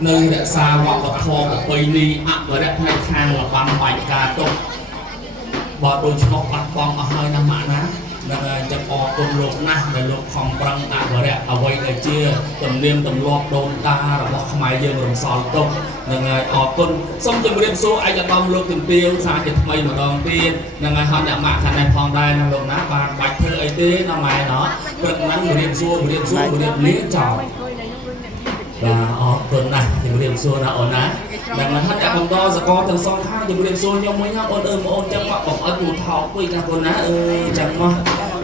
nơi đã xa vọng vật thô của bây đi ạ và đã thay khang là băng bài ca tốt và đôi chọc bắt bóng ở hơi năm mã ná làจะออกคนโลกนะในโลกของปรังอะวะเนี่ยเอาไว้ในเชื่อตำเนียมตำลอกโดนตาเราบอกขมายเยอะรงสอนตกยังไงออกคนส้มจมเรียนสู้ไอจะต้องโลกถึงเตียวสารจะทำไมหนูต้องเตียนยังไงเขาเนี่ยมาขนาดทองได้นะลงนะบานบัดเธอไอเต้ทำไมเนาะเรื่องนั้นเรียนสู้เรียนเลี้ยงจอบvà ở tuần này thì điểm số là ổn á rằng là hết cả bằng to giờ có từng son thang thì điểm số nhau mấy nhau ôn chẳng mà bỏng ở tủ thọ quỳ là tuần á chẳng mà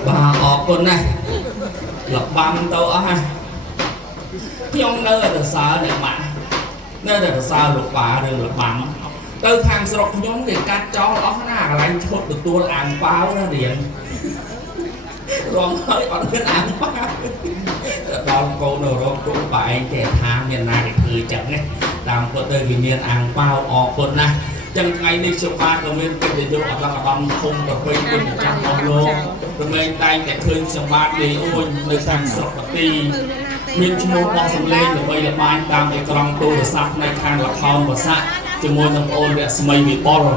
và ở tuần này lập băng tàu á ha nhông nơi là xa để mà nơi là xa lục bà đường lập băng từ thang sọc nhóm để cắt cho nó là lạnh chốt được tua ăn bao ra điện rong hơi còn cái ăn bao đòn cô đồ đó cũng phải kẻ tham miền này thì chẳng nghe làm có tới vì miền ăn bao ở quân này chẳng ngày đi chụp ba của mình cái để cho là bằng không được quay bên trong lòng luôn rồi mình tay để khơi chụp ba đi ôi nơi thằng sọc tì miền trung môn bao sầm lên rồi bây giờ ban tam cái trong tôi là sắc này khang là thon và sắc cho môn trong ôn để mây bị bỏ rồi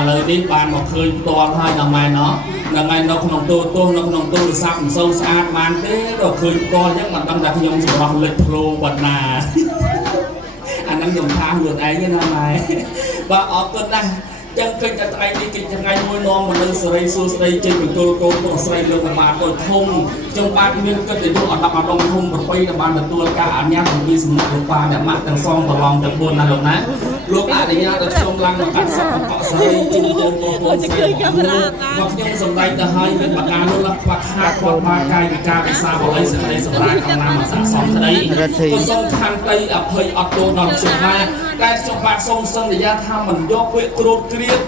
lời đi bàn một khơi to hai là mày nó là mày nó không tôi nó không tôi sao cũng sâu xa man thế rồi khơi to nhất mà tâm đặt nhung sự bằng lịch pro vật nà anh đang dùng thang được ấy như là mày và ở tuần này chẳng kinh cho anh đi kinh chẳng ngày môi non mà lên sợi xô sợi trên mình tôi có sợi lông mà bạn tôi thông trong ba cái miếng cất để tôi ở đập ở trong thông và quay là bạn là tôi cả anh nhá mình đi dùng một ba để mặc tầng son và lòng tầng buồn là được nè lúc à để nhá tôi trong lăng mà cắt sọc cọ sợi trên trên tôi sợi hoặc những dòng tay từ hai bên bạc cá luôn là hoặc hai hoặc ba cây bị ca bị sao vào lấy sợi đây sợi ra còn nam mà sẵn sóng đây có sông khang tây ập hơi ập đồ đòn chụp ba cái chụp ba sông sân để ra tham mình do quệ trộn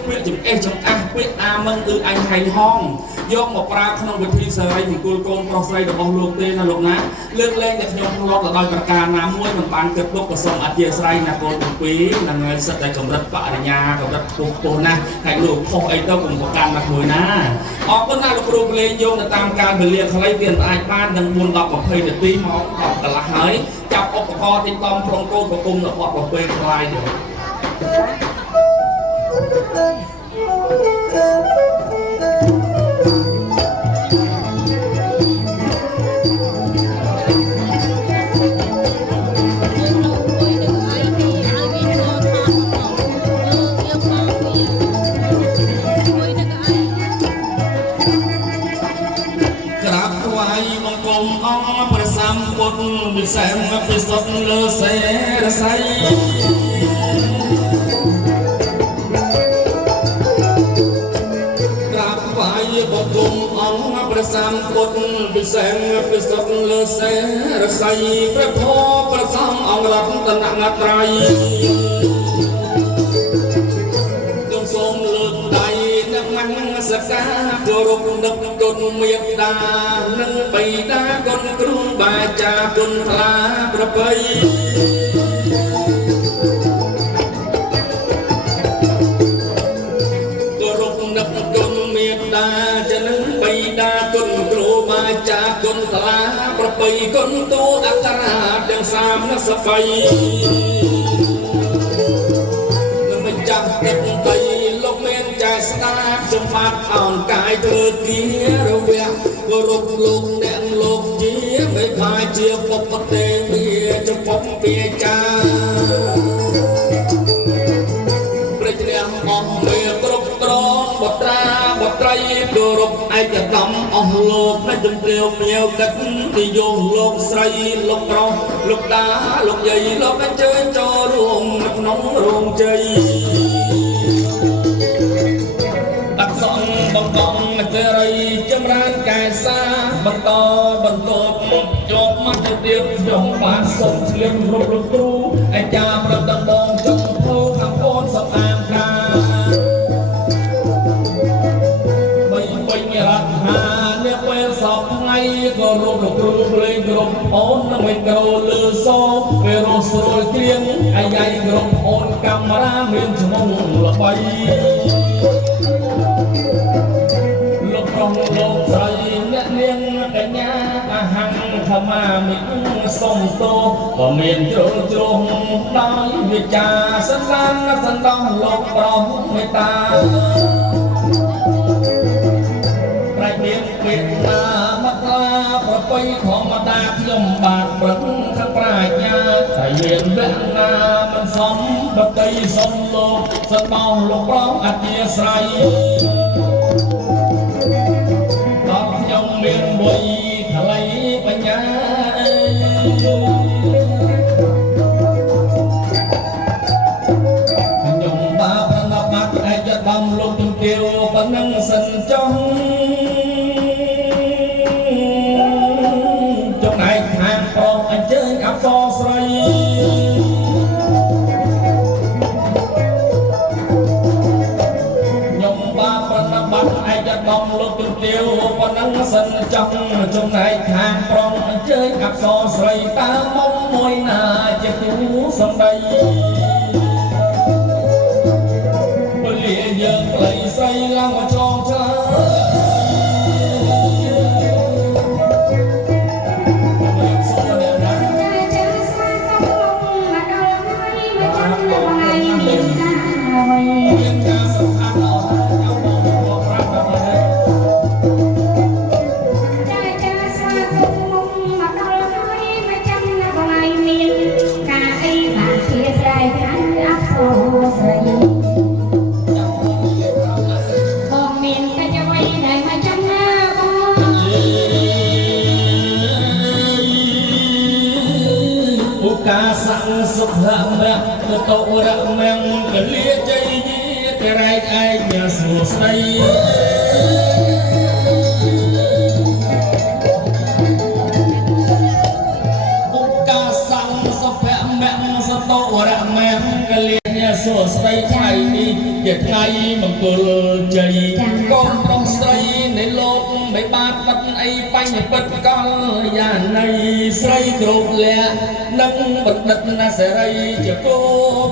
quyện chụp em trong ăn quyện a mân từ anh hành hong do một pra không được thi sợi thì cô con pro sợi được bao luôn tên là lục ná lướt lên để nhom lót là đôi bạc cá nám muối mình bán kết thúc của sông ắt dê sợi là cô quý là người sẽ tại cầm đất bạ ở nhà cầm đất cô na hành lục không ấy đâu cùng một can mặt mùi na ở bên này lục lục lên vô là tam can về liền lấy tiền ai ban đừng buồn đọc một hơi để tí máu đọc cả là hái chọc ốc co thì tom phong cô của cung là họ vào quê khai được bị xem bị sốt lơ xe say gặp phải một cùng ông bị xem cốt bị xem bị sốt lơ xe say bị thô bị xong ông lật tận nặng ngắt ray trong sông lượn đầy nước măng sặc cá cô rục nước cồn miệt đà nâng bầy đá con cừu bà cha cồn thà bờ bầy cô rục nước cồn miệt đà cha nâng bầy đá con cừu bà cha cồn thà bờ bầy con tu ác ra đang sam nó sập bầy mình chẳng kịp bầy lúc men trái xa trong phát ảo cái thơ kia đâu biết cô rục lục đèn lục chia mấy khai chia bọc bọc tê bia cho bọc bia cha bây giờ ông bia rục tròn bọc ra bọc trai cô rục ai chả tắm ông lục nó chùm tiêu nhiều cách thì vô lục say lục tròn lục đá lục dây lục nó chơi cho ruộng nóng ruộng chơi bằng con chơi rây chấm ran cài xa bằng to bằng tốt chốt mắt cho tiếp trong quán sông liêm rục rục tu anh cha bằng tầng bông trong thô thằng con sập am ca bình bình rạc hà nếp quê sọc ngay có rục rục tu lên rục ôn nó mình cầu lư xô về rô sôi tiếng anh ai rục ôn camera huyền cho mong là bay lục say nét niên cái nhà mà hàng មាមានសំទោក៏មានជ្រុលជ្រុងដោយវិចាសសានសន្តោលោកប្រោមេតាប្រៃមានពេកណាមកឡាប្រពៃធម្មតាខ្ញុំបាទប្រឹងខាងប្រាជ្ញាតែមានវគ្គណាមិនសមបតីសំលោកសន្តោលោកប្រោអធិស្រ័យដល់ខ្ញុំមានវ័យថ្លៃបញ្ញាខ្ញុំបាប្រណបមកឯកដំលោកជំទាវប៉ុណ្ណឹងសិនចុះចំណែកខាងប្រុសអញ្ជើញអប្សរស្រីខ្ញុំបាប្រណបមកឯកដំលោកជំទាវប៉ុណ្ណឹងសិនចុះចំណែកខាងប្រុសអញ្ជើញអប្សរស្រីតើមុំមួយណាជាគូសំដីយើងប្លែកស្រីឡើងមកចងឆ្លើសុខៈមៈតោរៈមំកលាជ័យយាក្រែកឯកញាសួស្ដីបុក្កាសង្ឃសុភៈមៈសតោរៈមំកលាញាសួស្ដីថ្ងៃនេះជាថ្ងៃមង្គលជ័យកូនប្រុសស្រីនៃលោកមិនបានបាត់អីបញ្ញពិតកលយាណីស្រីគ្រប់លះនឹងបណ្ឌិតណាសេរីជាគោ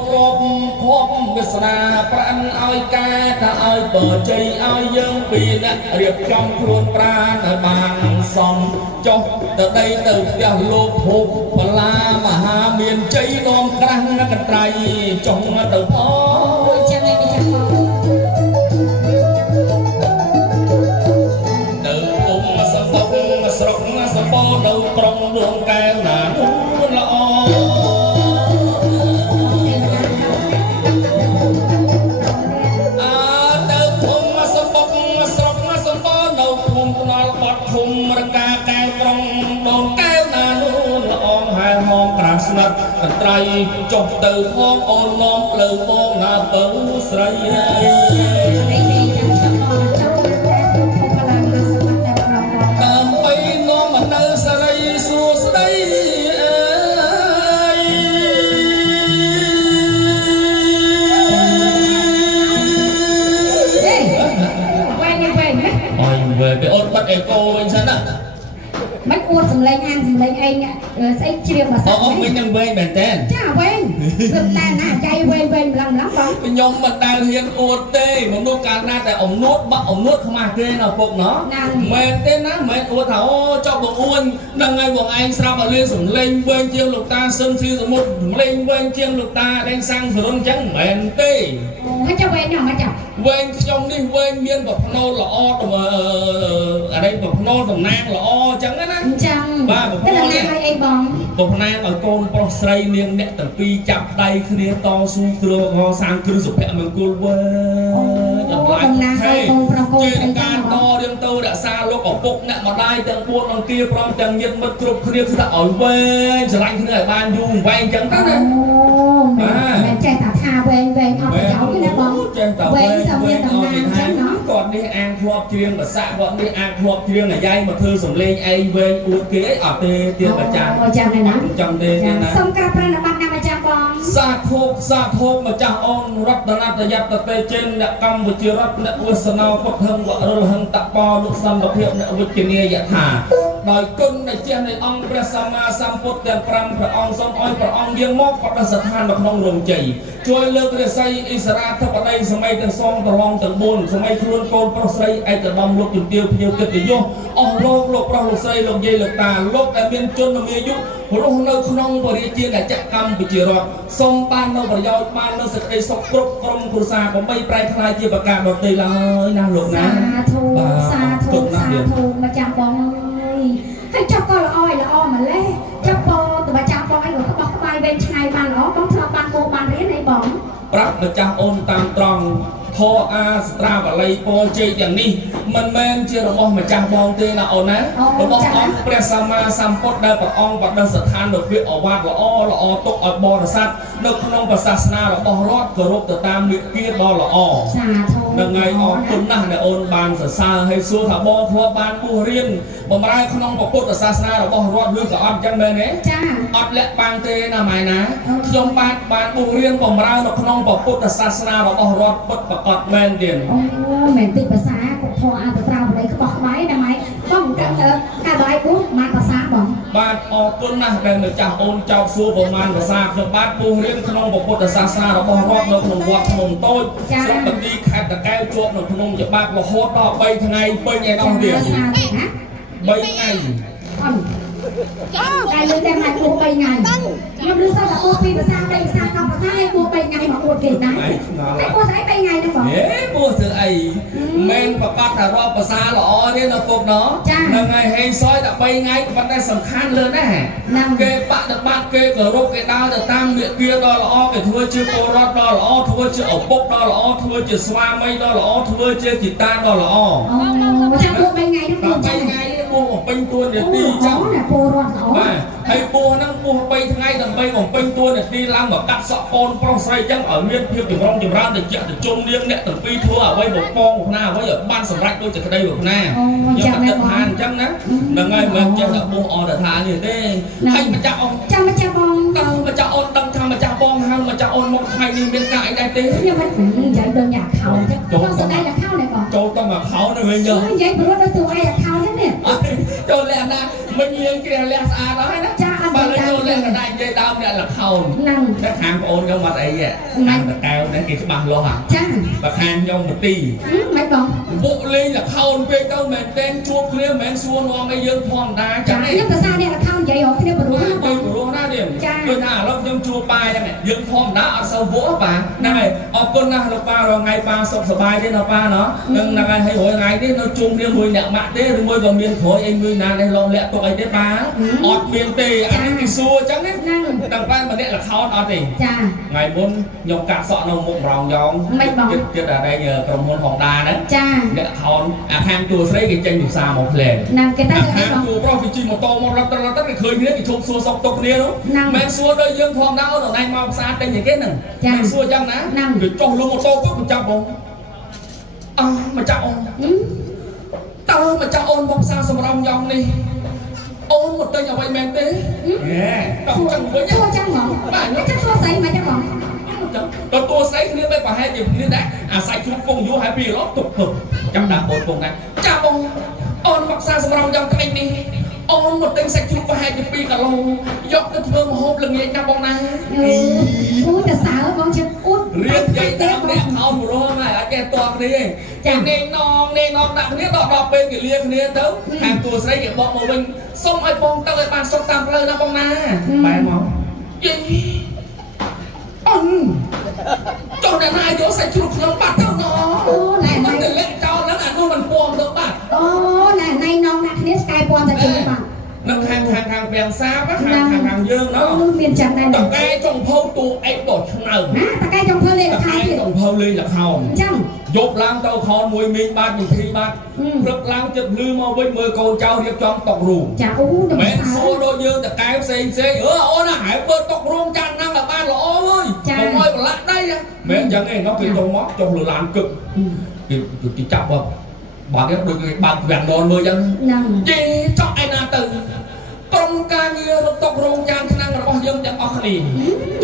គ្រប់ភពវាសនាប្រានឲ្យកែថាឲ្យបជ័យឲ្យយើងពីអ្នករៀបចំខ្លួនប្រាណឲ្យបានសមចុះទៅដីទៅផ្ទះលោកភពបលាមហាមានជ័យនាំក្រាស់កត្រៃចុងទៅផងចាំឯងចាំស្រុកសម្បូរនៅក្រុងដួងកែវណានោះល្អទៅភូមិសម្បុកស្រុកសម្បូរនៅភូមិថ្នល់បាត់ភូមិរកាកែវក្រុងដួងកែវណានោះល្អហែហងក្រាស់ស្និទ្ធកត្រៃចុះទៅផងអូននាំផ្លូវបងណាពៅស្រីไปอดบัดเอโก้វិញសិនណាមិនអួតសម្លេងអានសម្លេងឯងស្អីជ្រាបភាសាអូវិញនឹងវែងមែនតើចាវែងព្រឹកតែណាចៃវែងវែងម្លឹងម្លឹងបងខ្ញុំមិនដែលហ៊ានអួតទេមនុស្សកាលណាតែអំនួតបាក់អំនួតខ្មាស់គេណាពុកណោះមែនទេណាមែនអួតថាអូចប់បងអួននឹងឲ្យបងឯងស្រាប់ឲ្យលឿនសម្លេងវែងជាងលោកតាសឹមស៊ីសមុទ្រសម្លេងវែងជាងលោកតាដេញសាំងសរុនអញ្ចឹងមែនទេមិនចាំវែងណាមិនចាំវែងខ្ញុំនេះវែងមានប្រផ្នូលល្អអរិយប្រផ្នូលតំណាងល្អអញ្ចឹងណាអញ្ចឹងបាទប្រផ្នូលនេះឲ្យអីបងប្រផ្នូលឲ្យកូនប្រុសស្រីនាងអ្នកទាំងពីរចាប់ដៃគ្នាតស៊ូគ្រឿងងសាងគ្រឹះសុភមង្គលវែងតម្លៃតំណាងឲ្យកូនប្រុសកូនស្រីការតរៀងទៅរក្សាលោកឪពុកអ្នកម្ដាយទាំងពួនអង្គាព្រមទាំងញាតិមិត្តគ្រប់គ្នាគឺថាឲ្យវែងស្រឡាញ់គ្នាឲ្យបានយូរវែងអញ្ចឹងទៅណាបាទចេះតែថាវែងវែងអត់ប្រយោជន៍ទេណាបងវែងសំមានតំណាងអញ្ចឹងណាគាត់នេះអាងធ្លាប់ច្រៀងភាសាគាត់នេះអាងធ្លាប់ច្រៀងអាយ៉ៃមកធ្វើសំឡេងឯងវែងអួតគេអីអត់ទេទៀតអាចារ្យចាំទេណាចាំទេណាសូមក្រាបប្រណិប័តណាម្ចាស់បងសាធុម្ចាស់អូនរតនតយតតេជិនអ្នកកម្ពុជារដ្ឋអ្នកវាសនាពុទ្ធហឹងវរលហឹងតបលោកសន្តិភាពអ្នកវិជ្ជនីយថា ដោយគុណនៃជានៃអង្គព្រះសម្មាសម្ពុទ្ធទាំង5ព្រះអង្គសូមឲ្យព្រះអង្គយាងមកបដិស្ថាននៅក្នុងរោងជ័យជួយលើករាសីអិសរាធិបតីសម័យទាំងសងប្រឡងទាំង4សម័យខ្លួនកូនប្រុសស្រីឯកឧត្តមលោកជំទាវភ្ញៀវកិត្តិយសអស់លោកប្រុសលោកស្រីលោកយាយលោកតាលោកដែលមានជនមានអាយុរស់នៅក្នុងបរិជាអាចក្រកម្ពុជារដ្ឋសូមបាននៅប្រយោជន៍បាននៅសេចក្តីសុខគ្រប់ក្រុមគ្រួសារកុំបីប្រែខ្លាយជាប្រការដទៃឡើយណាលោកណាសាធុម្ចាស់បងអើយហើយចុះក៏ល្អម្លេះចុះបងទៅម្ចាស់បងអីក៏ក្បោះក្បាយវែងឆ្ងាយបានល្អបងធ្លាប់បានបោបានរៀនអីបងប្រាប់ម្ចាស់អូនតាមត្រង់ធរអាស្ត្រាវល័យពរជ័យទាំងនេះមិនមែនជារបស់ម្ចាស់បងទេណាអូនណារបស់អង្គព្រះសម្មាសម្ពុទ្ធដែលព្រះអង្គបដិស្ថាននៅពាក្យអវាទល្អទុកឲ្យបរិស័ទនៅក្នុងសាសនារបស់រដ្ឋគោរពទៅតាមវិគាដ៏ល្អសាធុនឹងថ្ងៃអរគុណណាស់ដែលអូនបានសរសើរហើយសួរថាបងធ្លាប់បានបួសរៀនបម្រើក្នុងពុទ្ធសាសនារបស់រដ្ឋឬក៏អត់ចឹងមែនទេចាអត់លាក់បាំងទេណាម៉ែណាខ្ញុំបានបួសរៀនបម្រើនៅក្នុងពុទ្ធសាសនារបស់រដ្ឋពុទ្ធប្រកបមែនទៀតអូមែនទីភាសាគាត់ធေါ်អាទៅត្រាវដីក្បោះក្បាយណាម៉ែបងកាដៃបួសបានភាសាបងបាទអរគុណណាស់ដែលម្ចាស់អូនចោទសួរប្រមាណភាសាខ្ញុំបានបួសរៀនក្នុងពុទ្ធសាសនារបស់រដ្ឋនៅក្នុងវត្តភ្នំតូចស្រុកបន្ទាយខេត្តតាកែវជាប់នៅក្នុងច្បាប់រហូតដល់3ថ្ងៃពេញឯនោះទៀត3ថ្ងៃអត់តែលើតែមកបួស3ថ្ងៃខ្ញុំឮថាបួសពីភាសា3ភាសា10ភាសាឯងបួស3ថ្ងៃមកបួសគេដែរតែបួសស្អី3ថ្ងៃហ្នឹងបងបួសស្អីមិនប្រកាសថារាប់ភាសាល្អទេនៅពុកណោហ្នឹងហើយហេងសយតែ3ថ្ងៃប៉ុន្តែសំខាន់លើណាស់គេបដិបត្តិគេគោរពគេដើរទៅតាមវិគាដ៏ល្អគេធ្វើជាពលរដ្ឋដ៏ល្អធ្វើជាឪពុកដ៏ល្អធ្វើជាស្វាមីដ៏ល្អធ្វើជាជីតាដ៏ល្អអូចាំបួស3ថ្ងៃហ្នឹងបួស3ថ្ងៃបួសបំពេញតួនាទីចឹងណាពលរដ្ឋល្អបាទហើយបួសហ្នឹងបួស3ថ្ងៃដើម្បីបំពេញតួនាទីឡើងមកកាត់សក់កូនប្រុសស្រីចឹងឲ្យមានភាពចម្រុងចម្រើនទៅជាទៅជុំនាងអ្នកទាំងពីរធ្វើអ្វីបំពងណាអ្វីឲ្យបានសម្រេចដូចជាក្តីបំណាខ្ញុំគិតថាអញ្ចឹងណាហ្នឹងហើយមិនចេះតែបួសអត់ថានេះទេហើយម្ចាស់អូនចាំម្ចាស់បងតើម្ចាស់អូនដឹងថាម្ចាស់បងហៅម្ចាស់អូនមកថ្ងៃនេះមានការអីដែរទេខ្ញុំមិននិយាយដល់អ្នកខោចឹងបងស្ដីតែខោនេះបងចូលទៅមកខោនេះវិញយកនិយាយព្រោះដល់ទូឯងខោចឹងនេះចូលលះណាមិនយើងគ្រាលះស្អាតហើយណាចាអត់បើចូលលះកណ្ដាច់និយាយដើមអ្នកលខោនហ្នឹងតែខាងបងអូនខ្ញុំអត់អីទេខាងតកែវនេះគេច្បាស់លាស់ចាបើខាងខ្ញុំបទីមិនបងពួកលេងលខោនពេកទៅមែនតែនជួបគ្នាមិនមែនសួរនាំឲ្យយើងធម្មតាចឹងខ្ញុំភាសាអ្នកលខោននិយាយរកគ្នាបរួសណាបងបរួសណាទៀតគឺថាឥឡូវខ្ញុំជួបបាយហ្នឹងយើងធម្មតាអត់សូវវក់បាទហ្នឹងហើយអរគុណណាស់លោកប៉ារងថ្ងៃប៉ាសុខសប្បាយទេណាប៉ាណោះនឹងហ្នឹងហើយហើយថ្ងៃនេះនៅជុំគ្នាមួយអ្នកម៉ាក់ទេឬមួយក៏មានក្រួយអីមួយណានេះលងលាក់ទុកអីទេប៉ាអត់មានទេអានេះគេសួរចឹងណាដល់ប៉ាម្នាក់លខោនអត់ទេចាថ្ងៃមុនខ្ញុំកាត់សក់នៅមុខរងយ៉ងចិត្តតែក្រុមហ៊ុនហុងដាហ្នឹងចាអ្នកខោនអាខាងតួស្រីគេចេញពីផ្សារមកផ្លែហ្នឹងគេតែខាងតួប្រុសគេជិះម៉ូតូមករត់ទៅគេឃើញគ្នាគេជប់សួរសុកទុកគ្នានោះមិនសួរដោយយើងធម្មតាអូនណៃមកផ្សារទិញអីគេហ្នឹងមិនសួរចឹងណាគេចុះលុបម៉ូតូปุ๊បចាប់បងមកចាប់អូនតើមកចាប់អូនមកផ្សារសំរងយ៉ងនេះអូនមកទិញអ្វីមែនទេតោះចឹងវិញធ្វើចឹងហ្មងបាទចាំធ្វើស្អីមកចឹងហ្មងទៅតួស្អីគ្នាមិនប្រហែលជាគ្នាដែរអាសាច់ជ្រូកពងយូរហើយពីឡោះទុកទុកចាំដាក់បងពងដែរចាប់បងអូនមកផ្សារសំរងយ៉ងក្មេងនេះអូនមកទិញសាច់ជ្រូកប្រហែលជា2គីឡូយកទៅធ្វើម្ហូបល្ងាចណាបងណាអូតែសើបងជិតអួតរៀននិយាយតាមអ្នកខោមរងហើយអត់ចេះតបគ្នាទេនេងនងដាក់គ្នាដល់ពេលគេលាគ្នាទៅខាងតួស្រីគេបកមកវិញសុំឲ្យបងទៅឲ្យបានសុខតាមផ្លូវណាបងណាបែរមកយីអូនចុះអ្នកណាយកសាច់ជ្រូកក្នុងបាត់ទៅណអូណែមិនទៅលេងចោលហ្នឹងអានោះមិនពំទៅបាត់អូណែណៃនងដាក់គ្នាស្កាយពំតែជិះបាត់នឹងខាងវាំងសាបខាងយើងណោះមានចាំដែរតកែចុងភៅទូអេដុតឆ្នើមណាតកែចុងភៅលេងលខោនចុងភៅលេងលខោនអញ្ចឹងយប់ឡើងទៅខោនមួយមីងបាត់20បាត់ព្រឹកឡើងចិត្តលឺមកវិញមើលកូនចៅរៀបចំតុករូងចាអូមិនសួរដូចយើងតកែផ្សេងអូនហៅបើតុករូងចាត់ណាស់ឲ្យបានល្អអើយកុំឲ្យប្រឡាក់ដីមិនអញ្ចឹងឯងនោះគេចុងមកចុះលើឡានគឹកគេចាប់បាត់នេះដូចគេបើកវាំងននមើលអញ្ចឹងយីចောက်ឯណាទៅក្រុមការងាររកតុករោងចានឆ្នាំរបស់យើងទាំងអស់គ្នា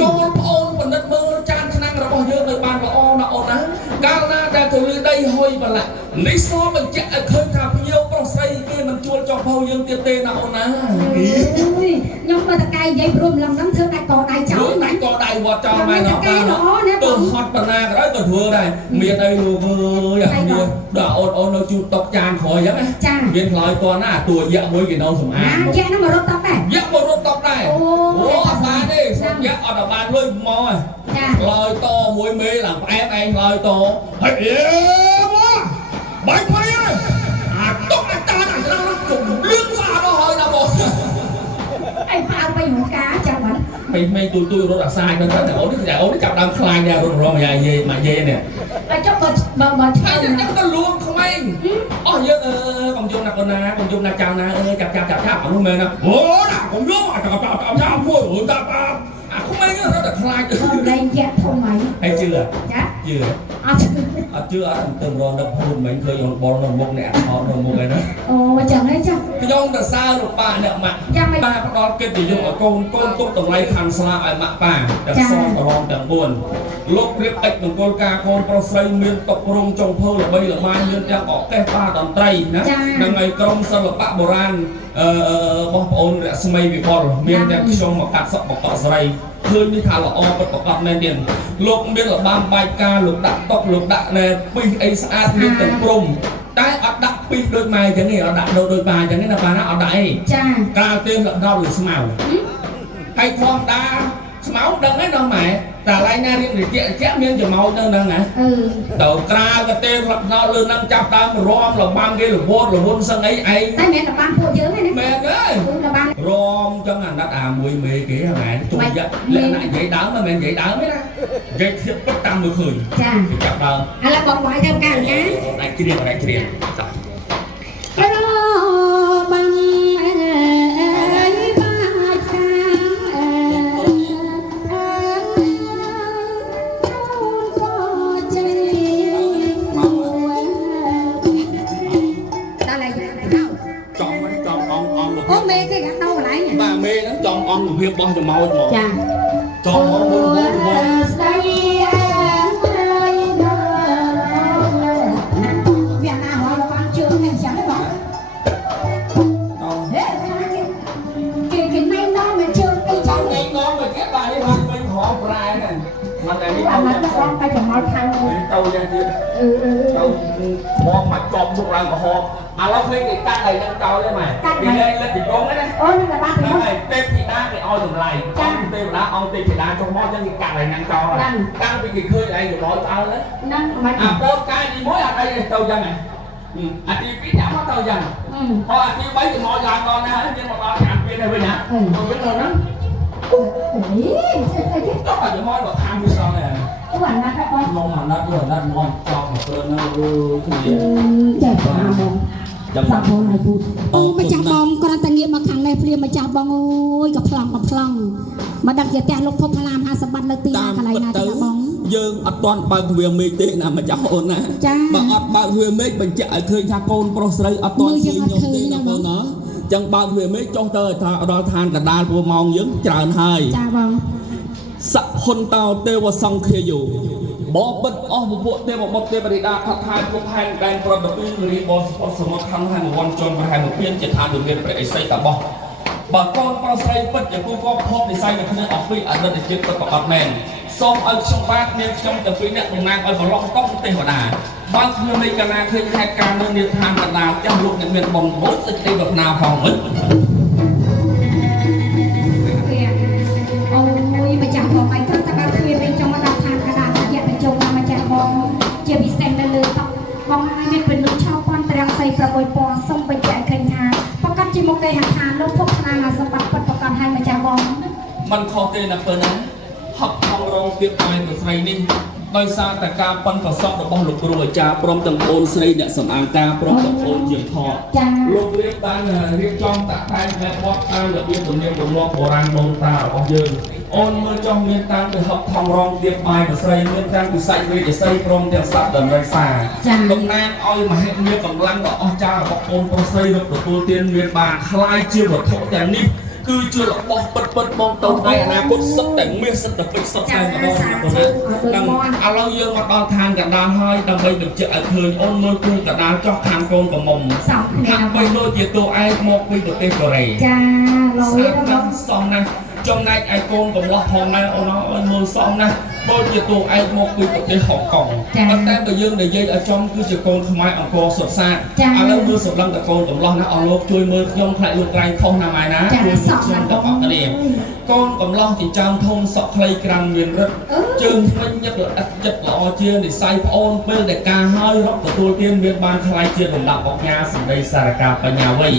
ចូលប្អូនបណ្ឌិតមើលចានឆ្នាំរបស់យើងឲ្យបានល្អណាស់អូនណាកាលណាដែលទៅលើដីហុយបលាក់នេះសបញ្ជាក់ឲ្យឃើញថាភ្ញៀវប្រុសស្រីគេមិនជ ជួលចុងពោយើងទៀតទេណាអូនណាខ្ញុំមើលតកែនិយាយព្រមឡំហ្នឹងធ្វើដៃកដៃចោល ដៃក៏ដៃវត្តចោលម៉ែដល់ទៅហត់បណ្ណាក៏ដោយក៏ធ្វើដែរមានអីលោកអើយអានេះដល់អូននៅជួលតុកចានក្រោយអញ្ចឹងណាមានខ្លោយតណាតួយៈមួយគេនៅសម្អាតយ៉ាហ្នឹងមករត់តុកដែរយៈមករត់តុកដែរអូអត់បានទេយៈអត់បានលុយមកហ៎ខ្លោយតមួយមេឡើងផ្អែមឯងខ្លោយតហើយអេមកបាយផៃហើយអាតុកអាតាអាស្រាជុំលឿនស្អាតដល់ហើយណាបងអីផៅไปហូកាចាំបានមេទួយរត់អាសាយហ្នឹងតែអូននេះចាប់ដើមខ្លាញ់ដែររត់រំយាយមកយាយនេះតែចុះបើឆ្ងាយហ្នឹងទៅលួងក្មេងអស់យើងកុំយំណាកូនណាកុំយំណាចៅណាចាប់អត់នោះមែនណាអូណាកុំយំចាប់មួយអូចាប់អាក្មេងហ្នឹងរត់តែខ្លាចលែងយ៉ាក់ធំហើយហើយជឿចាជឿអត់ជឿអត់ទៅរងដល់ភូមិមិញឃើញអូនបលនៅមុខអ្នកថតនៅមុខឯណាអូចឹងហីចាខ្ញុំទៅសើលោកប៉ាអ្នកម៉ាក់ប៉ាផ្ដល់កិត្តិយសឲ្យកូនទុកតម្លៃខាងស្លាប់ឲ្យម៉ាក់ប៉ាទាំងសងទាំង4លោកព្រៀបអិចមង្គលការកូនប្រុសស្រីមានតុករងចុងភើល្បីល្បាញមានទាំងអកេសបាតន្ត្រីណានឹងឲ្យក្រុមសិល្បៈបុរាណបងប្អូនរស្មីវិបុលមានទាំងខ្ញុំមកកាត់សក់បកកស្រីឃើញនេះថាល្អពិតប្រាកដមែនទេលោកមានលបាមបាយការលោកដាក់តុកលោកដាក់ណែពីអីស្អាតមានទាំងព្រំតែអត់ដាក់ពីដូចម៉ែចឹងនេះអត់ដាក់ដូចប៉ាចឹងនេះណាប៉ាណាអត់ដាក់អីចាកាលទេលដល់ឬស្មៅហើយធម្មតាស្មៅដឹងហើយដល់ម៉ែតែឡៃណារៀងរិជាមានចំោចនៅហ្នឹងណាទៅក្រាលក៏ទេលដល់លើហ្នឹងចាប់ដើមរំលបាមគេរវល់រវល់សឹងអីឯងតែមែនលបាមពួកយើងទេណាមែនទេលបាមរំចឹងអាណិតអាមួយមេគេហ្នឹងឯងជុំយកលក្ខណៈនិយាយដើមមិនមែននិយាយដើមទេណានិយាយធៀបពិតតាមមើលឃើញចាចាប់ដើមឥឡូវបងវាយទៅកាលណាដាច់គ្រៀងចាបាំងអង្គភាពបោះចំោចមកចាចង់មកមួយស្ដីវាណាហៅបានជឿហ្នឹងចាំបងហេគេមិនដល់មិនជឿអីចឹងឯងងមកគេបាទនេះបានវិញហោប្រែហ្នឹងមិនតែនេះបានដល់ទៅចំោចខាងទៅយ៉ាងទៀតទៅមកមកចប់មុខឡើងក្រហមឥឡូវឃើញគេកាត់ឲ្យនឹងចោលទេម៉ែគេលេងលិតទីក្រុងហ្នឹងណាអូនឹងបានហ្នឹងទេពធីតាគេឲ្យតម្លៃអង្គទេវតាអង្គទេពធីតាចុះមកចឹងគេកាត់ឲ្យនឹងចោលតាំងពីគេឃើញឯងចំោចចោលហ្នឹងមិនអាពូនកាយទី1អត់អីទៅចឹងហ៎អាទី2ចាំមកទៅចឹងអអាទី3ចំោចឡើងដល់ណាហើយមានមកដល់ខាងទៀតហើយវិញណាទៅវិញទៅហ្នឹងអីស្អីគេទៅចំោចមកខាងវាសោះហ្នឹងអូអាណាត់បងនំអាណិតមកចោលមកព្រឹងនៅគ្នាចាបងសាប់បងឲ្យពូអូម្ចាស់បងគ្រាន់តែងាកមកខាងនេះព្រាមម្ចាស់បងអូយក៏ប្លង់មកដឹកជាផ្ទះលោកភពផ្លាម50បាត់នៅទីណាកន្លែងណាទេបងយើងអត់ទាន់បើកទ្វារមេឃទេណាម្ចាស់អូនណាបើអត់បើកទ្វារមេឃបញ្ជាក់ឲ្យឃើញថាកូនប្រុសស្រីអត់ទាន់ឃើញខ្ញុំទេណាបងណាចឹងបើកទ្វារមេឃចុះទៅថាដល់ឋានកដាលពួរម៉ោងយើងច្រើនហើយចាបងសភុនតោទេវសង្ឃាយោបបិទ្ធអស់ពពួកទេវបុត្រទេវរិតាខថាគ្រប់ផែនដែនប្រដពីរីបសពតសមុទ្រខំហើយមួយវ៉ាន់ជន់ប្រហែលមួយពៀនជាឋានវិមានព្រះឥសីតបោះបើកូនប្រុសស្រីពិតជាគូកបភពនិស័យនៅក្នុងអំពីអតីតជាតិពិតប្រកបមែនសូមឲ្យខ្ញុំបាទមានខ្ញុំទាំងពីរនាក់តំណាងឲ្យបរោះតោះទេវតាបើខ្ញុំនៃកណាឃើញហេតុការណ៍នៅនាឋានកណ្ដាលចាស់លោកអ្នកមានបំណុលសេចក្តីប្រាថ្នាផងមិនអូយម្ចាស់បងឯងគាត់តែបានឃើញវិញចង់មកដល់ឋានកណ្ដាលរយៈបញ្ចុងណាម្ចាស់បងជាពិសេសនៅលើតុបងឯងមានពេលនោះឆោប៉ុនត្រាំងស្អីប្រកួយពណ៌សុំបញ្ជាក់ឃើញថាប្រកាសជាមុខគេហៅថាលោកពុកស្នាមសម្បត្តិពិតប្រកបឲ្យម្ចាស់បងมันខុសទេណាពើណាហប់ថងរងទៀតឯងស្រីនេះដោយសារតែការប៉ុនប្រសពរបស់លោកគ្រូអាចារ្យព្រមទាំងអូនស្រីអ្នកសម្អាងការព្រមទាំងអូនជាថតលោករៀបបានរៀបចំតាក់តែងបែបបត់តាមរបៀបទំនៀមទម្លាប់បុរាណដូនតារបស់យើងអូនមើលចង់មានតាមទៅហប់ថងរងទៀតបាយប្រស្រីមានតាមពិស័យវេជ្ជសីព្រមទាំងសត្វដំរីសាតំណាងឲ្យមហិមាកម្លាំងដ៏អស្ចារ្យរបស់អូនប្រុសស្រីរកទទួលទានមានបានคล้ายជាវត្ថុទាំងនេះ គឺជារបស់ពិតបងតូនឯអនាគតសិតតែមាសសិតតែពេជ្រសិតតែបងណាបងណាឥឡូវយើងមកដល់ឋានកណ្ដាលហើយដើម្បីបញ្ជាក់ឲ្យឃើញអូនមើលគូកណ្ដាលចោះខាងកូនកំមុំហាក់បីដូចជាតួឯកមកពីប្រទេសកូរ៉េចាលោកយាយបងសំណាស់ចំណែកឯកូនកំឡោះផងដែរអូនអើយមើលសំណាស់ដូចជាតួឯកមកពីប្រទេសហុងកុងប៉ុន្តែបើយើងនិយាយឲ្យចំគឺជាកូនខ្មែរអង្គរសុទ្ធសាធឥឡូវមើលសម្លឹងតកូនកំឡោះណាអស់លោកជួយមើលខ្ញុំខ្លាចលោកក្រែងខុសណាម៉ែណាជួយខ្ញុំតបអត់គ្នាកូនកំឡោះចិញ្ចើមធំសក់ខ្លីក្រាំមានរឹតជើងថ្មិញញឹកល្អិតចិត្តល្អជានិស័យប្អូនពេលដែលការហើយរកទទួលទានមានបានខ្លាយជាលំដាប់អញ្ញាសម្ដីសារកាបញ្ញាវ័យ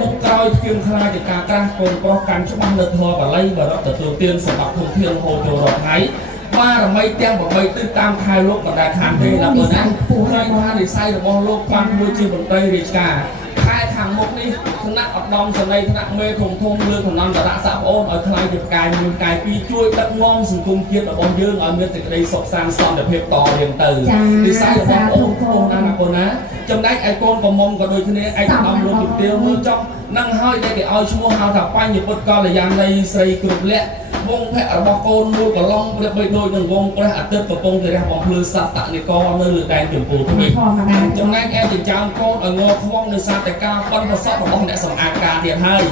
មុខក្រោយធៀងខ្លាចជាការក្រាស់កូនប្រុសកាន់ច្បាស់នៅធម៌បល័យបរតទទួលទានសម្បត្តិធំធានហូរចូលរកថ្ងៃបារមីទាំង8ទិសតាមខែលោកបណ្ដាខានទេណាបងណាព្រោះថានិស័យរបស់លោកបានមួយជាមន្ត្រីរាជការខែខាងមុខនេះថ្នាក់ឧត្តមសេនីយ៍ថ្នាក់មេធំលើកឋានន្តរស័ក្តិប្អូនឲ្យខ្លាយជាផ្កាយមួយផ្កាយពីរជួយដឹកនាំសង្គមជាតិរបស់យើងឲ្យមានសេចក្តីសុខសាន្តសន្តិភាពតរៀងទៅនិស័យរបស់អូនខ្ពស់ណាស់ណាបងណាចំណែកឯកូនកំមុំក៏ដូចគ្នាឯកឧត្តមលោកជំទាវមើលចង់នឹងហើយដែលគេឲ្យឈ្មោះហៅថាបញ្ញពុទ្ធកល្យាណីស្រីគ្រប់លក្ខវងភ័ក្ររបស់កូនមួយកន្លងប្រៀបបីដូចនឹងវងព្រះអាទិត្យកំពុងតែរះបំភ្លឺសត្វតនិកនៅលើដែនចម្ពោះទ្វីបចំណែកឯចិញ្ចើមកូនឲ្យងខ្វងដោយសារតែការបន់ប្រសពរបស់អ្នកសម្អាតការទៀតហើយ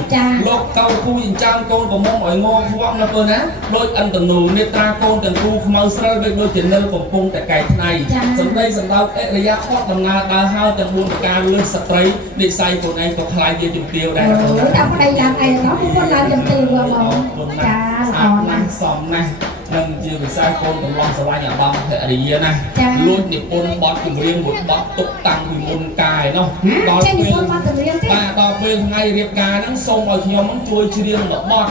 លោកកៅគូចិញ្ចើមកូនកំមុំឲ្យងខ្វងនៅពេលណាដូចអន្តនូនេត្រាកូនទាំងគូខ្មៅស្រិលដូចជានៅកំពុងតែកែថ្ងៃសម្ដីសម្ដៅអរិយាផតដំណើរដើរហើរទាំង4ប្រការលើស្ត្រីនិស័យខ្លួនឯងក៏ខ្លាយជាជំទាវដែរណាបងតែប្តីឡើងឯងនោះពុទ្ធឡើងជំទាវបងចាអត់ណាស់សំណាស់នឹងជាវិស័យកូនកំឡោះស្រឡាញ់អាបងភរិយាណាលួចនិពន្ធបទចម្រៀងមួយបទទុកតាំងពីមុនកាយនោះដល់ពេលដល់ពេលថ្ងៃរៀបការហ្នឹងសូមឲ្យខ្ញុំជួយច្រៀងមួយបទ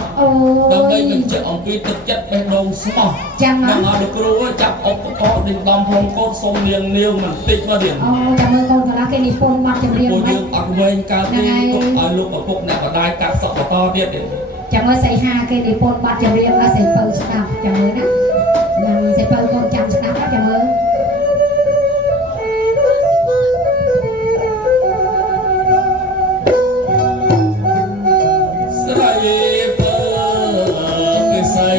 ដើម្បីបញ្ជាក់អំពីទឹកចិត្តបេះដូងស្មោះចាំមកលោកគ្រូចាប់ឧបករណ៍ដេញដំផងកូនសូមនាងបន្តិចមកទៀតចាំមើលកូនកន្លះគេនិពន្ធបទចម្រៀងពួកយើងអត់វែងកើតទេទុកឲ្យលោកឪពុកអ្នកបដាយកាត់សក់បន្តទៀតចាំមើលសៃហាគេនិពន្ធបទចម្រៀងដល់សៃពៅស្ដាប់ចាំមើលណានឹងសៃពៅកូនចាំស្ដាប់ចាំមើលស្រីពើគេសៃ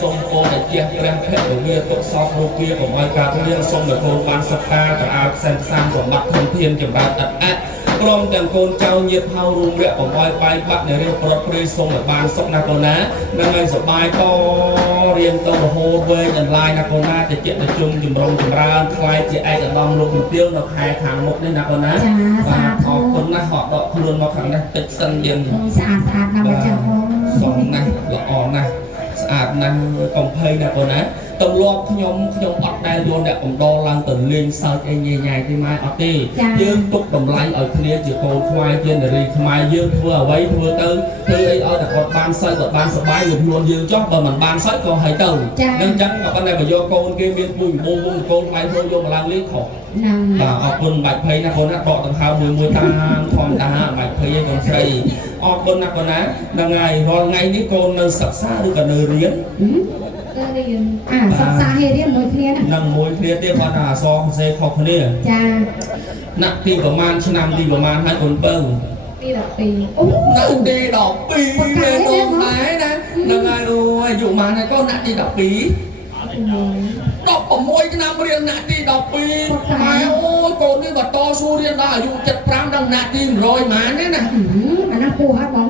សូមពរដែលជាព្រះភរិយាទុកសពរូបវាកុំឲ្យកើតមានសូមឲ្យកូនបានសុខការទៅឲ្យផ្សេងផ្សាំសម្បត្តិធនធានចម្រើនអត់អត់ព្រមទាំងកូនចៅញាតិហៅរួមរយៈកុំឲ្យបែកបាក់នៅរៀបប្រត់ព្រាយសូមឲ្យបានសុខណាកូនណានឹងឲ្យសុបាយតរៀងទៅរហូតវែងអន្លាយណាកូនណាតិចតិជុំចម្រុងចម្រើនខ្លាយជាឯកឧត្តមលោកជំទាវនៅខែខាងមុខនេះណាកូនណាបាទអរគុណណាស់ហត់ដកខ្លួនមកខាងនេះតិចសិនយើងស្អាតស្អាតណាស់មកចឹងសុំណាស់ល្អណាស់ស្អាតណាស់កំភៃណាកូនណាទម្លាប់ខ្ញុំអត់ដែលយកអ្នកកំដរឡើងទៅលេងសើចអីញ៉ៃញ៉ៃទេម៉ែអត់ទេយើងទុកតម្លៃឲ្យគ្នាជាកូនខ្មែរជានារីខ្មែរយើងធ្វើអ្វីធ្វើទៅធ្វើអីឲ្យតែគាត់បានសើចគាត់បានសប្បាយនឹងខ្លួនយើងចុះបើមិនបានសើចក៏ហើយទៅអញ្ចឹងក៏ប៉ុន្តែបើយកកូនគេមានពូជបូវងកូនបាយធ្វើយកមកឡើងលេងខុសបាទអរគុណបាច់ភ័យណាកូនណាដកដង្ហើមមួយតាមធម្មតាបាច់ភ័យឯងកូនស្រីអរគុណណាកូនណាហ្នឹងហើយរាល់ថ្ងៃនេះកូននៅសិក្សាឬក៏នៅរៀន សិក្សាឲ្យរៀនមួយគ្នាណា នឹងមួយគ្នាទៀតគាត់ថាអសងសេខុសគ្នា ចា ណាក់ទីប្រមាណឆ្នាំទីប្រមាណហើយកូនបើ ទី12អូ ណាក់ទី12ទេដូនដែរណានឹងហើយអូអាយុប៉ុន្មានហើយកូនណាក់ទី12 16ឆ្នាំរៀនណាក់ទី12ម៉ែអូយកូននេះបន្តស៊ូរៀនដល់អាយុ75ដល់ណាក់ទី100ប៉ុន្មានទេណា អានោះពោះហើយបង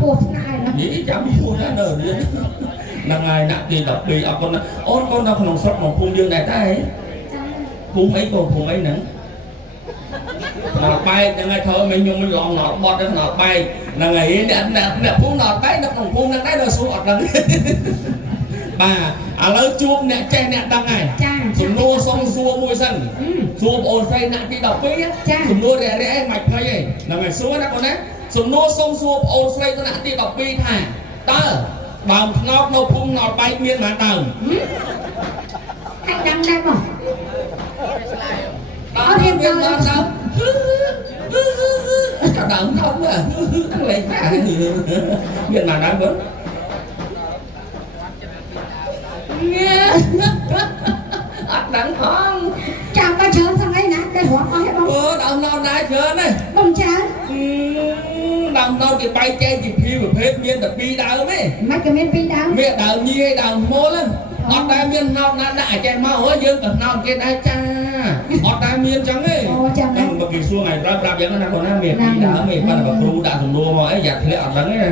ពោះថ្នាក់ហើយណា នេះចាំពោះណានៅរៀននឹងហើយណាក់ទី12អរគុណអូនកូននៅក្នុងស្រុកក្នុងភូមិយើងដែរតែភូមិអីកូនភូមិអីហ្នឹងដល់បែកហ្នឹងហើយធ្វើឲ្យខ្ញុំឡងដល់បត់ទៅដល់បែកហ្នឹងហើយអ្នកភូមិដល់បែកនៅក្នុងភូមិហ្នឹងដែរដល់សួរអត់ដឹងបាទឥឡូវជួបអ្នកចេះអ្នកដឹងហើយសំណួរសុំសួរមួយសិនសួរបងអូនស្រីណាក់ទី12សំណួររះឯងមិនភ័យទេហ្នឹងហើយសួរណាបងណាសំណួរសុំសួរបងអូនស្រីទៅណាក់ទី12ថាតើដើមថ្នោតនៅភូមិដល់បែកមានប៉ុន្មានដើមហើយដឹងដែរបងអត់រៀនបានដើមក៏ដើមធំដែរទាំងលេខណាមានប៉ុន្មានដើមបងអត់ដឹងផងចាំបើច្រើនសឹងអីណាគេរាប់អស់ហើយបងអូដើមណោតដែរច្រើនណាស់បងច្រើនដើមណោតគេបែកចែកជាពីរប្រភេទមានតែ2ដើមទេមិនក៏មាន2ដើមមានដើមញីហើយដើមមូលហ្នឹងអត់ដែលមានណោតណាដាក់អាចែកមកហើយយើងក៏ណោតគេដែរចាអត់ដែលមានចឹងទេអូចឹងហ្នឹងបើគេសួរថ្ងៃប្រាប់យ៉ាងណាគាត់ណាមាន2ដើមទេប៉ុន្តែបើគ្រូដាក់សំណួរមកអីយ៉ាធ្លាក់អត់ដឹងទេណា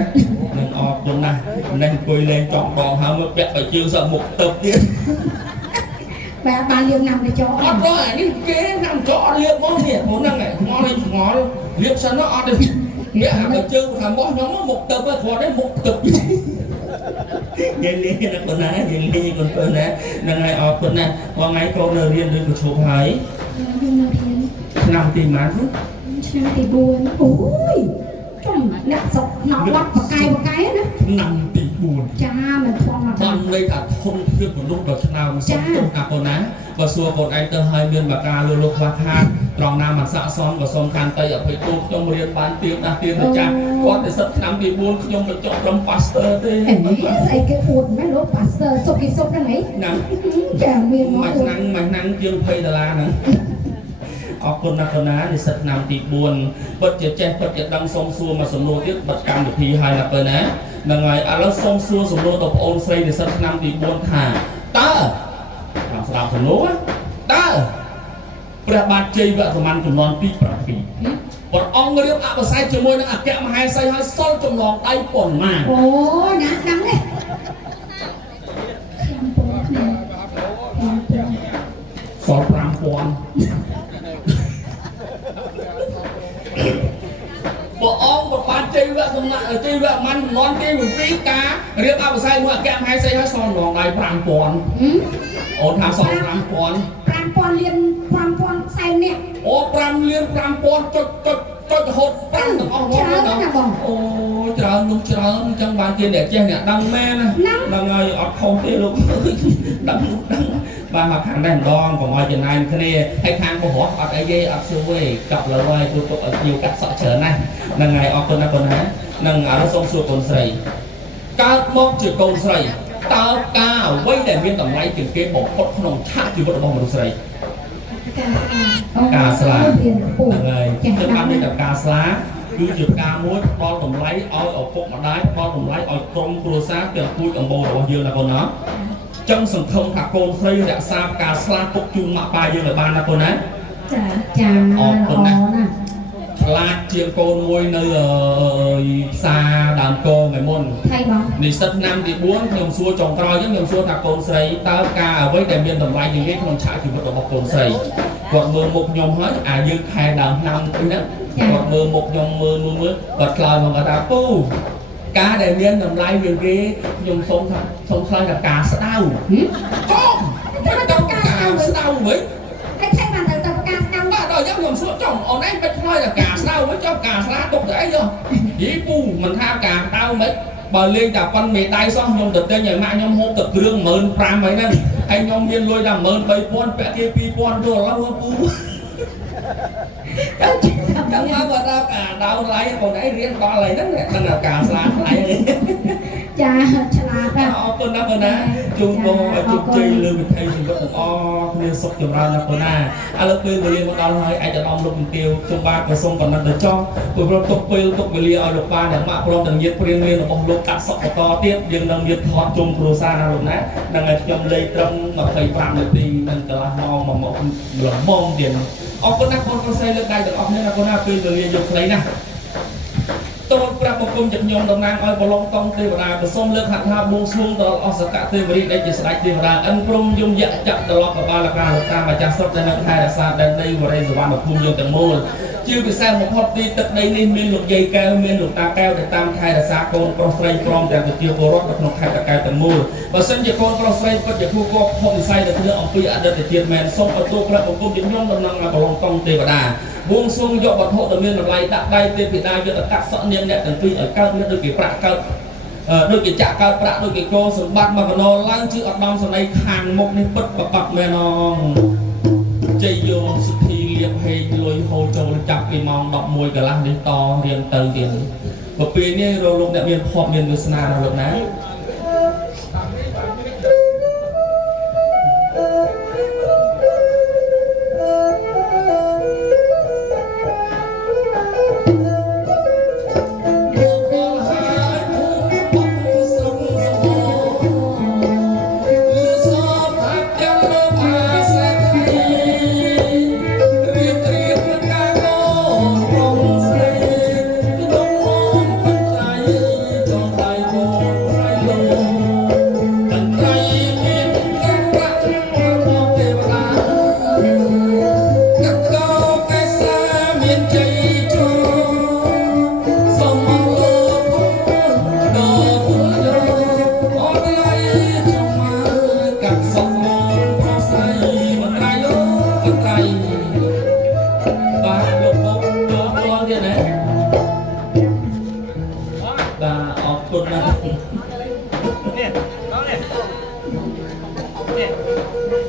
នឹងអរគុណណាស់នេះអង្គុយលេងចង់ដងហើយមកពាក់បើជើងសក់មុខទឹកទៀតបាទបានលៀបណាំទៅចោអត់ទេអានេះគេណាំចោលៀបមកនេះមុនហ្នឹងឆ្ងល់លេងឆ្ងល់លៀបសិនអត់ទេនេះហាក់បើជើងខាងបោះខ្ញុំមុខទឹកគាត់ទេមុខទឹកនិយាយលេងណាបងណានិយាយលេងបងប្អូនណាហ្នឹងហើយអរគុណណាស់បងថ្ងៃកូននៅរៀនដូចប្រជុំហើយខ្ញុំនៅរៀនឆ្នាំទីម៉ានឆ្នាំទី4អូយចំអ្នកសុកណោវត្តបកាយណាឆ្នាំទី4ចាមិនធម្មតាបានន័យថាធនធានមនុស្សដ៏ឆ្នើមសុខទុក្ខណាបងណាបើសួរកូនឯងទៅហើយមានបកាលោកខ្វះខាតត្រង់ណាមិនស័ក្តិសមក៏សូមខន្តីអភ័យទោសខ្ញុំរៀនបានទៀងណាស់ទៀងទៅចាស់គាត់ទៅសិតឆ្នាំទី4ខ្ញុំទៅចប់ត្រឹម Pastor ទេស្អីគេពួតមែនលោក Pastor សុខគេសុខហ្នឹងហីណាចាមានមកមួយឆ្នាំជាង$20ហ្នឹងអរគុណណាស់កូនណានិស្សិតឆ្នាំទី4ពិតជាចេះពិតជាដឹងសូមសួរមកសំណួរទៀតបិទកម្មវិធីហើយណាកូនណាហ្នឹងហើយឥឡូវសូមសួរសំណួរទៅបងអូនស្រីនិស្សិតឆ្នាំទី4ថាតើតាមស្ដាប់សំណួរតើព្រះបាទជ័យវរ្ម័នចំនួនទី7ព្រះអង្គរៀបអបិសេកជាមួយនឹងអគ្គមហេសីហើយសល់ចំណងដៃប៉ុន្មានអូណាដឹងទេសល់5000ព្រះអង្គប្របាទជ័យវរ្ម័នជ័យវរ្ម័នចំនួនទី7ការរៀបអបិសេកមួយអគ្គមហេសីហើយសល់ចំណងដៃ5000អូនថាសល់5000 លាន5000ខ្សែនេះអូ5លាន5000ចុចរហូត5ទាំងអស់ច្រើនណាបងអូច្រើននោះច្រើនអញ្ចឹងបានជាអ្នកចេះអ្នកដឹងមែនណាហ្នឹងហើយអត់ខុសទេលោកដឹងបាទមកខាងដែរម្ដងកុំឲ្យចំណាយគ្នាហើយខាងបរោះអត់អីទេអត់សួរទេកាប់លើហើយទូទុកឲ្យnhiềuកាត់សក់ច្រើនណាស់ហ្នឹងហើយអរគុណណាស់បងណានឹងឥឡូវសូមសួរកូនស្រីកើតមកជាកូនស្រីតើការអ្វីដែលមានតម្លៃជាងគេបំផុតក្នុងឆាកជីវិតរបស់មនុស្សស្រីការស្លាហ្នឹងហើយខ្ញុំបាននិយាយថាការស្លាគឺជាការមួយផ្ដល់តម្លៃឲ្យឪពុកម្ដាយផ្ដល់តម្លៃឲ្យក្រុមគ្រួសារទាំងពូជអង្បូររបស់យើងណាកូនណាចឹងសង្ឃឹមថាកូនស្រីរក្សាការស្លាទុកជូនម៉ាក់ប៉ាយើងឲ្យបានណាកូនណាចាអរគុណណាស់ខ្លាចជាងកូនមួយនៅផ្សារដើមកងឯមុនថៃបងនិស្សិតឆ្នាំទី4ខ្ញុំសួរចុងក្រោយខ្ញុំសួរថាកូនស្រីតើការអ្វីដែលមានតម្លៃជាងគេក្នុងឆាកជីវិតរបស់កូនស្រីគាត់មើលមុខខ្ញុំហើយយើងខែដើមឆ្នាំហ្នឹងគាត់មើលមុខខ្ញុំមើលគាត់ឆ្លើយមកថាពូការដែលមានតម្លៃជាងគេខ្ញុំសូមឆ្លើយថាការស្ដៅចំការស្ដៅវិញហើយថៃបានទៅការស្ដៅបាទដល់ខ្ញុំសួរចំអូនឯងមិនឆ្លើយថាការស្ដៅវិញចុះការស្លាទុកទៅអីយោយីពូមិនថាការស្ដៅមិនបើលេងតែប៉ុនមេដៃសោះខ្ញុំទៅទិញឲ្យម៉ាក់ខ្ញុំហូបទឹកគ្រឿង15000ហើយហ្នឹងហើយខ្ញុំមានលុយតែ13000ពាក់គេ2000ដុល្លារពូចាំមកបើដល់ការដៅឡៃបងឯងរៀនដល់ឡៃហ្នឹងដឹងថាការស្លាថ្លៃចាឆ្លាតណាស់ អរគុណណាបងណាជូនបងឲ្យជោគជ័យលើវិធីជីវិតទាំងអស់គ្នាសុខចម្រើនណាបងណាឥឡូវពេលវេលាមកដល់ហើយអាចដល់លោកជំទាវខ្ញុំបាទក៏សូមបណ្ឌិតទៅចោះព្រោះទុកពេលទុកវេលាឲ្យលោកប៉ាអ្នកម៉ាក់ព្រមទាំងញាតិព្រានមានរបស់លោកកាត់សក់បន្តទៀតយើងនឹងមានថតជុំគ្រួសារណាលោកណានឹងឲ្យខ្ញុំលេខត្រឹម25នាទីនិងកន្លះម៉ោង1ម៉ោងល្មមទៀតអរគុណណាស់បងប្អូនស្រីលើកដៃទាំងអស់គ្នាណាបងណាពេលវេលាយកខ្លីណាតូនប្រាប់បង្គំជំនុំតំណាងឲ្យបឡុងតង់ទេវតាប្រសូមលើកហត្ថថាបួងសួងដល់អសកទេវរីដែលជាស្ដេចទេវតាអិនព្រមយំយៈចាក់ត្រឡប់កបាលកាលោកតាមម្ចាស់ស្រុកដែលនៅខេត្តរក្សាដែនដីវរេសវណ្ណភូមិយើងទាំងមូលជាពិសេសបំផុតទីទឹកដីនេះមានលោកយាយកែវមានលោកតាកែវដែលតាមខេត្តរក្សាកូនប្រុសស្រីព្រមទាំងប្រជាពលរដ្ឋនៅក្នុងខេត្តតាកែវទាំងមូលបើសិនជាកូនប្រុសស្រីពិតជាគួរគប់ភពវិស័យនៅក្នុងអំពីអតីតជាតិមែនសូមឲ្យទូប្រាប់បង្គំជំនុំតំណាងឲ្យបឡុងតង់ទេវតាបួងសួងយកវត្ថុដ៏មានតម្លៃដាក់ដៃទេពីដាយកតកាត់សក់នាងអ្នកទាំងពីរឲ្យកើតមានដូចជាប្រាក់កើតដូចជាចាក់កើតប្រាក់ដូចជាគោសម្បត្តិមកកណោឡើងជឿអត់ដំសនៃខាងមុខនេះពិតប្រកបមែនអងជ័យយោសុធីលៀបហេងលុយហូរចូលចាប់ពីម៉ោង11កន្លះនេះតរៀងទៅទៀតបើពេលនេះរលោកអ្នកមានភ័ព្វមានវាសនាដល់លោកណា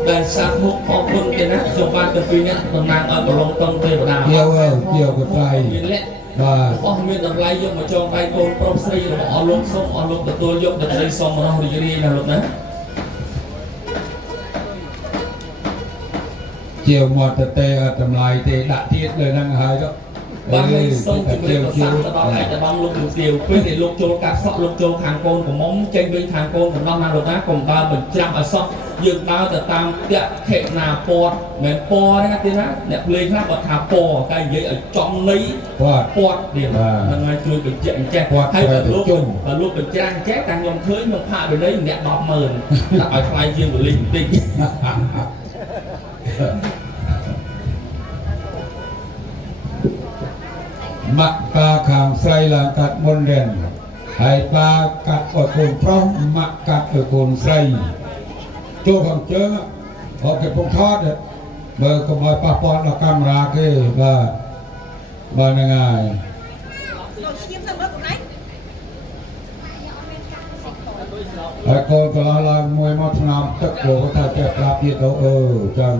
ដែលសាក់មុខអរគុណទៀតណាខ្ញុំបានទៅពីនេះតំណាងឲ្យបឡុងតង់ទេវតាជាកត្រៃបាទអស់មានតម្លៃយកមកចងដៃកូនប្រុសស្រីរបស់អស់លោកសូមអស់លោកទទួលយកទៅដីសមរស់រីករាយណាលោកណាជាមកទៅអត់តម្លៃទេដាក់ទៀតលើហ្នឹងហើយទៅបាទសូមជម្រាបប្រសាទទៅដល់ឯកឧត្តមលោកជំទាវពេលដែលលោកចូលកាត់សក់លោកចូលខាងកូនកំមុំចេញវិញខាងកូនកំណោះណាលោកណាកុំដើរបញ្ច្រាំឲ្យសក់យើងដើរទៅតាមតខេណាពតមិនពណ៌ទេណាទេណាអ្នកភ្លេងខ្លះគាត់ថាពណ៌តែនិយាយឲ្យចំន័យពតទៀតហ្នឹងហើយជួយបញ្ជាក់អញ្ចេះហើយបើលោកបញ្ច្រាំអញ្ចេះតែខ្ញុំឃើញខ្ញុំផាកវិន័យអ្នក 100000 ដាក់ឲ្យថ្លៃជាងវលិញបន្តិចម៉ាក់កាខាងស្រីឡើងកាត់មុនរៀនហើយប៉ាកាត់ឲ្យកូនប្រុសម៉ាក់កាត់ឲ្យកូនស្រីចូលខាងជើងអត់គេពងថតបើកុំឲ្យប៉ះពាល់ដល់កាមេរ៉ាគេបាទហ្នឹងហើយហើយកូនកន្លះឡើងមួយមកឆ្នាំទឹកព្រោះថាចេះប្រាប់ទៀតទៅចឹង